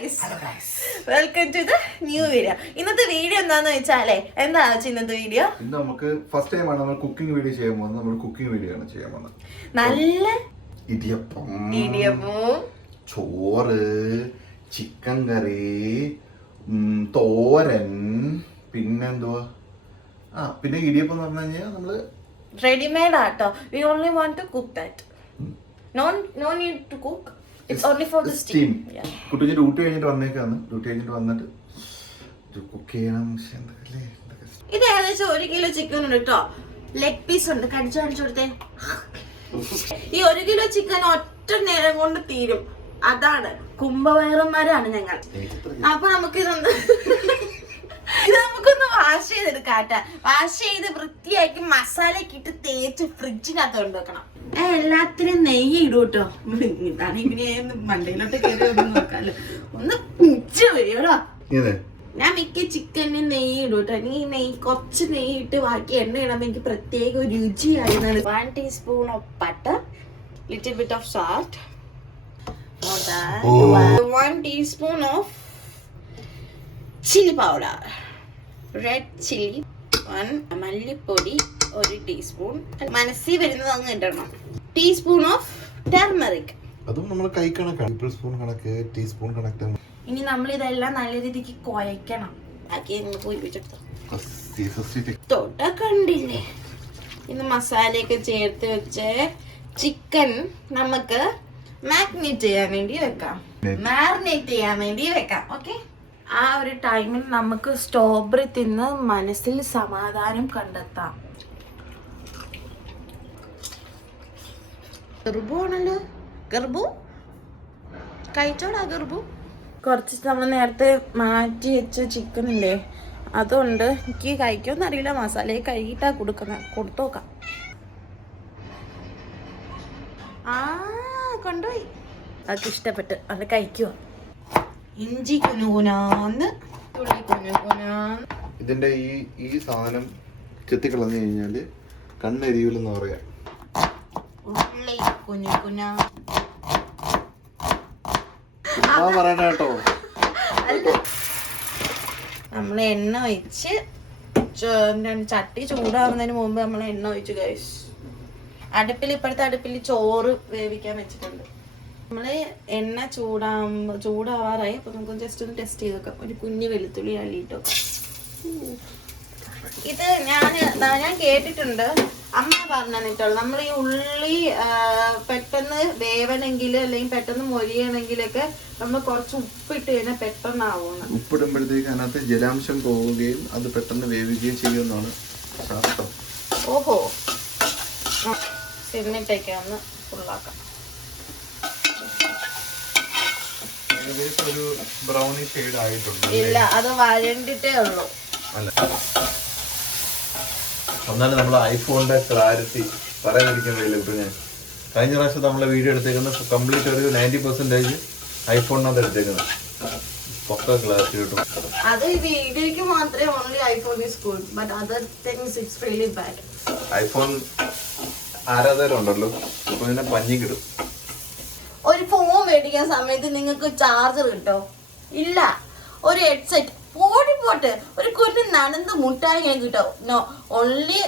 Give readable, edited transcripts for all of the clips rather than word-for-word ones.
Welcome to the new video. ഇന്നത്തെ video എന്താന്ന് വെച്ചാലേ ഇന്നത്തെ വീഡിയോ ഇന്ന് നമുക്ക് ഫസ്റ്റ് ടൈം ആണ് നമ്മൾ കുക്കിംഗ് വീഡിയോ ചെയ്യാൻ പോകുന്നത്. നമ്മൾ കുക്കിംഗ് വീഡിയോ ആണ് ചെയ്യാൻ പോകുന്നത്. നല്ല ഇടിയപ്പം, ചോറ്, ചിക്കൻ കറി, തോരൻ, പിന്നെന്തുവാ പിന്നെ ഇടിയപ്പം എന്ന് പറഞ്ഞു കഴിഞ്ഞാൽ നമ്മള് റെഡിമെയ്ഡ് ആട്ടോ. We only want to cook that. No need to cook. It's only for the steam. കുട്ടി ഡ്യൂട്ടി കഴിഞ്ഞിട്ട് വന്നേക്കാണ്. ഡ്യൂട്ടി കഴിഞ്ഞിട്ട് വന്നിട്ട് കുക്ക് ചെയ്യണം. ഇത് ഏകദേശം 1 കിലോ ചിക്കൻ ഉണ്ട് കേട്ടോ. ലെഗ് പീസ് ഉണ്ട്. കടിച്ചു കൊടുത്തേ. ഈ 1 കിലോ ചിക്കൻ ഒറ്റ നേരം കൊണ്ട് തീരും. അതാണ് കുംഭവയറന്മാരാണ് ഞങ്ങൾ. അപ്പൊ നമുക്കിതൊന്ന് നമുക്കൊന്ന് വാഷ് ചെയ്തെടുക്കാട്ടാ. വാഷ് ചെയ്ത് വൃത്തിയാക്കി മസാലയൊക്കെ ഇട്ട് തേച്ച് ഫ്രിഡ്ജിനകത്ത് കൊണ്ടുവെക്കണം. എല്ലാത്തിനും നെയ്യ് ഇടും കേട്ടോ. ഇതാണ് ഇങ്ങനെ മണ്ടയിലോട്ട് കയറി നോക്കാലോ. ഒന്ന് മിച്ച വരുമോ. ഞാൻ മിക്ക ചിക്കന് നെയ്യ് ഇടും കേട്ടോ. ഈ നെയ്യ് കുറച്ച് നെയ്യ് ഇട്ട് ബാക്കി എണ്ണ ഇടുമ്പോൾ എനിക്ക് പ്രത്യേക രുചിയായിരുന്നാണ്. 1 teaspoon of butter, little bit of salt, 1 teaspoon of chilli powder, red chilli, 1 മല്ലിപ്പൊടി 1 ടീസ്പൂൺ, മനസ്സിൽ വരുന്നത് അങ്ങ് ഇടണം. Teaspoon of turmeric. അതും നമ്മൾ കൈ കണക്കാണ്. ടീസ്പൂൺ കണക്ക്, ടീസ്പൂൺ കണക്ക്. ഇനി നമ്മൾ ഇതെല്ലാം നല്ല രീതിക്ക് കുഴക്കണം. തൊട്ട കണ്ടില്ലേ. ഇന്ന് മസാലയൊക്കെ ചേർത്ത് വെച്ച് ചിക്കൻ നമുക്ക് മാഗ്നേറ്റ് ചെയ്യാൻ വേണ്ടി വെക്കാം. മാറിനേറ്റ് ചെയ്യാൻ വേണ്ടി വെക്കാം. ഓക്കെ. ആ ഒരു ടൈമിൽ നമുക്ക് സ്ട്രോബെറി തിന്ന് മനസ്സിൽ സമാധാനം കണ്ടെത്താം. ഗർഭമാണല്ലോ. ഗർഭു കഴിച്ചോടാ. ഗർഭു കുറച്ച് നമ്മൾ നേരത്തെ മാറ്റി വെച്ച ചിക്കൻ ഇല്ലേ, അതുകൊണ്ട് എനിക്ക് കഴിക്കുമെന്ന് അറിയില്ല. മസാലയെ കഴുകിയിട്ടാ കൊടുത്തു നോക്കാം. കൊണ്ടുപോയി. അതൊക്കെ ഇഷ്ടപ്പെട്ട് അത് കഴിക്കുവോ. ഇഞ്ചി കുനുകുനാന്ന്, തുള്ളി കുനുകുനാന്ന്. ഇതിന്റെ ഈ സാധനം ചെത്തിക്കളഞ്ഞു കഴിഞ്ഞാല് കണ്ണെരിയൂലെന്ന് പറയാം. ഉള്ളി കുനുകുനാ പറയണ കേട്ടോ. നമ്മൾ എണ്ണ ഒഴിച്ച് ചട്ടി ചൂടാവുന്നതിന് മുമ്പ് നമ്മൾ എണ്ണ ഒഴിച്ചു ഗൈസ്. ഇപ്പോഴത്തെ അടുപ്പിൽ ചോറ് വേവിക്കാൻ വെച്ചിട്ടുണ്ട്. നമ്മള് എണ്ണ ചൂടാവാറായി. അപ്പൊ നമുക്ക് ജസ്റ്റ് ഒന്ന് ടെസ്റ്റ് ചെയ്ത് നോക്കാം. ഒരു കുഞ്ഞു വെളുത്തുള്ളി അള്ളിയിട്ട് നോക്കാം. ഇത് ഞാൻ കേട്ടിട്ടുണ്ട്, അമ്മ പറഞ്ഞിട്ടുള്ളൂ. നമ്മൾ ഈ ഉള്ളി പെട്ടെന്ന് വേവണമെങ്കിൽ അല്ലെങ്കിൽ പെട്ടെന്ന് മൊരിയണമെങ്കിലൊക്കെ നമ്മൾ കുറച്ച് ഉപ്പിട്ട് കഴിഞ്ഞാൽ പെട്ടെന്നാവുന്നു. ഉപ്പിടുമ്പോഴത്തേക്ക് അതിനകത്ത് ജലാംശം പോവുകയും അത് പെട്ടെന്ന് വേവിക്കുകയും ചെയ്യുമെന്നാണ് ശാസ്ത്രം. ഓഹോ. എന്നിട്ടേക്ക് ഒന്ന് ഫുള്ളാക്കാം. ഒരു ബ്രൗണി ഷെയ്ഡ് ആയിട്ടുണ്ട്. ഇല്ല, അത് വഴണ്ടിട്ടേ ഉള്ളൂ. ഒന്നാണ് നമ്മളെ ഐഫോണിന്റെ ക്ലാരിറ്റി പറയാതിരിക്കാൻ കഴിയില്ല. ഇപ്പൊ ഞാൻ കഴിഞ്ഞ പ്രാവശ്യം നമ്മളെ വീഡിയോ എടുത്തേക്കുന്നത് കംപ്ലീറ്റ് ഒരു 90% ഐഫോണിനകത്ത് എടുത്തേക്കുന്നത്. പക്ക ക്ലാരിറ്റി കിട്ടും. അത് വീഡിയോക്ക് മാത്രമേ only iPhone is good, but other things it's really bad. IPhone ആരാധകരുണ്ടല്ലോ, ഇപ്പൊ ഇതിനെ പഞ്ഞി കിട്ടും. ഒരു ഫോൺ മേടിക്കാൻ സമയത്ത് നിങ്ങൾക്ക് ചാർജർ കിട്ടോ? ഇല്ല. ഒരു ഹെഡ്സെറ്റ് പോട്ട് ഒരു കുഞ്ഞു നടന്ന് മുട്ടായി കിട്ടോ? നോ. ഓൺലി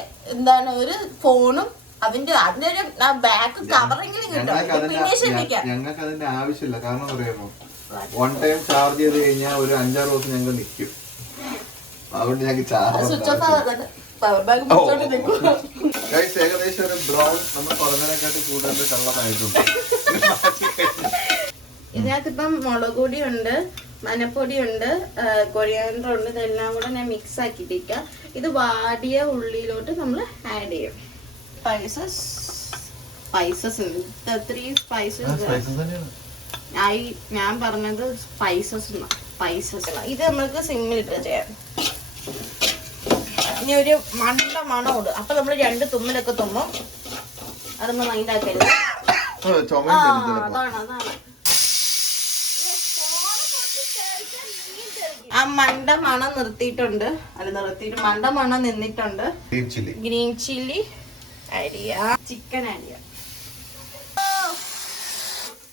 ഒരു ഫോണും അതിന്റെ ഒരു ബാക്ക് കവറെങ്കിലും കിട്ടോ. ഞങ്ങൾക്ക് അതിന്റെ ആവശ്യമില്ല. കാരണം പറയാമോ, 1 ടൈം ചാർജ് ചെയ്ത് കഴിഞ്ഞാൽ ഒരു 5-6 ദിവസം ഞങ്ങൾ നിൽക്കും. അതുകൊണ്ട് ഞങ്ങൾക്ക് ചാർജ് സ്വിച്ച് ഓഫ് ആകാതെ പവർ ബാങ്ക് ഏകദേശം ഒരു ബ്രൗൺ നമ്മൾ പറഞ്ഞതിനെക്കാട്ടി കൂടുതൽ കളറായിട്ടുണ്ട്. ഇതിനകത്തിപ്പം മുളക് പൊടിയുണ്ട്, മഞ്ഞപ്പൊടിയുണ്ട്, കൊറിയാൻഡർ ഉണ്ട്. ഇതെല്ലാം കൂടെ ഞാൻ മിക്സ് ആക്കിയിട്ടേക്കാം. ഇത് വാടിയ ഉള്ളിയിലോട്ട് നമ്മൾ ആഡ് ചെയ്യും. Spices 3 spices. ഞാൻ പറഞ്ഞത് സ്പൈസസ്. ഇത് നമ്മൾക്ക് സിമ്മിലിട്ട് ചെയ്യാം. ഇനി ഒരു മണമുണ്ട്. അപ്പൊ നമ്മൾ 2 തുമ്മലൊക്കെ തുമ്മും. അതൊന്നും മൈൻഡാക്കരുത്. അതാണ് ആ മണ്ട മണം നിർത്തിയിട്ടുണ്ട്. മണ്ട മണം നിന്നിട്ടുണ്ട്. ഗ്രീൻ ചില്ലി ആഡ് ചെയ്യാം. ചിക്കൻ ആഡ് ചെയ്യാം.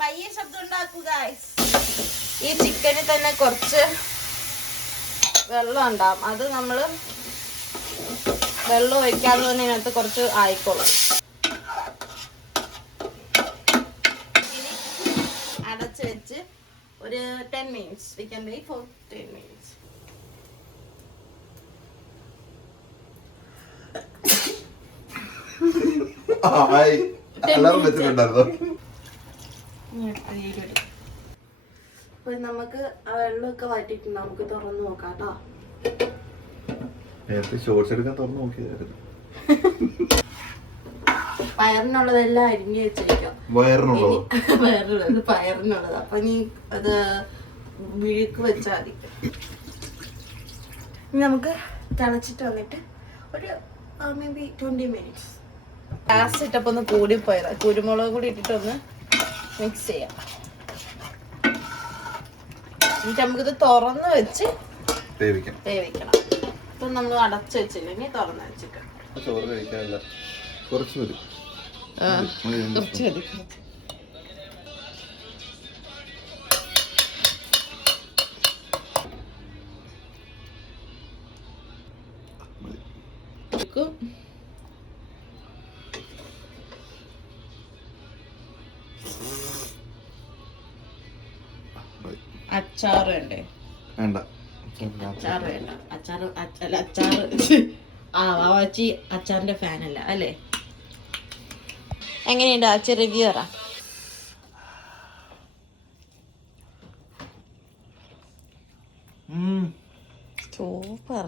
പയ്യെ ശബ്ദം ഉണ്ടാക്കുക. ഈ ചിക്കനിൽ തന്നെ കുറച്ച് വെള്ളം ഉണ്ടാവും. അത് നമ്മൾ വെള്ളം ഒഴിക്കാതെ തന്നെ ഇതിനകത്ത് കുറച്ച് ആയിക്കോളും. ഇനി അടച്ച് വെച്ച് ഒരു 10 minutes. We can wait for 10 minutes. Alarm വെച്ചിട്ടുണ്ടായിരുന്നോ? അപ്പൊ നമുക്ക് ആ വെള്ളമൊക്കെ വാറ്റിട്ടുണ്ട്. നമുക്ക് തുറന്നു നോക്കാം കേട്ടോ. നേരത്തെ ഷോർട്സ് എടുക്കാൻ തുറന്നു നോക്കിയതായിരുന്നു. പയറിനുള്ളതെല്ലാം അരിഞ്ഞു വെച്ചിരിക്കും. വയറിനുള്ളത് പയറിനുള്ളത്. അപ്പൊ നീ അത് വിഴുക്ക് വെച്ചാൽ മതി. ഇനി നമുക്ക് തിളച്ചിട്ട് വന്നിട്ട് ഒരു മേ ബി 20 minutes. ഗ്യാസ് ഇട്ടപ്പോ ഒന്ന് കൂടിപ്പോയത്. കുരുമുളക് കൂടി ഇട്ടിട്ടൊന്ന് മിക്സ് ചെയ്യാം. എന്നിട്ട് നമുക്കിത് തുറന്ന് വെച്ച് വേവിക്കണം. ഇപ്പൊ നമ്മൾ അടച്ചു വെച്ചില്ല, ഇനി തുറന്ന് വെച്ചിട്ട് ചോറ് കഴിക്കാനല്ല, കുറച്ച് മതി. കുറച്ച് മതി. അച്ചാറ് വേണ്ടേ? വേണ്ട, അച്ചാറ് വേണ്ട. അച്ചാറ് വാവാച്ചി അച്ചാറിന്റെ ഫാനല്ല അല്ലേ? എങ്ങനെയുണ്ട് അച്ഛൻ റിവ്യൂ പറ. സൂപ്പർ.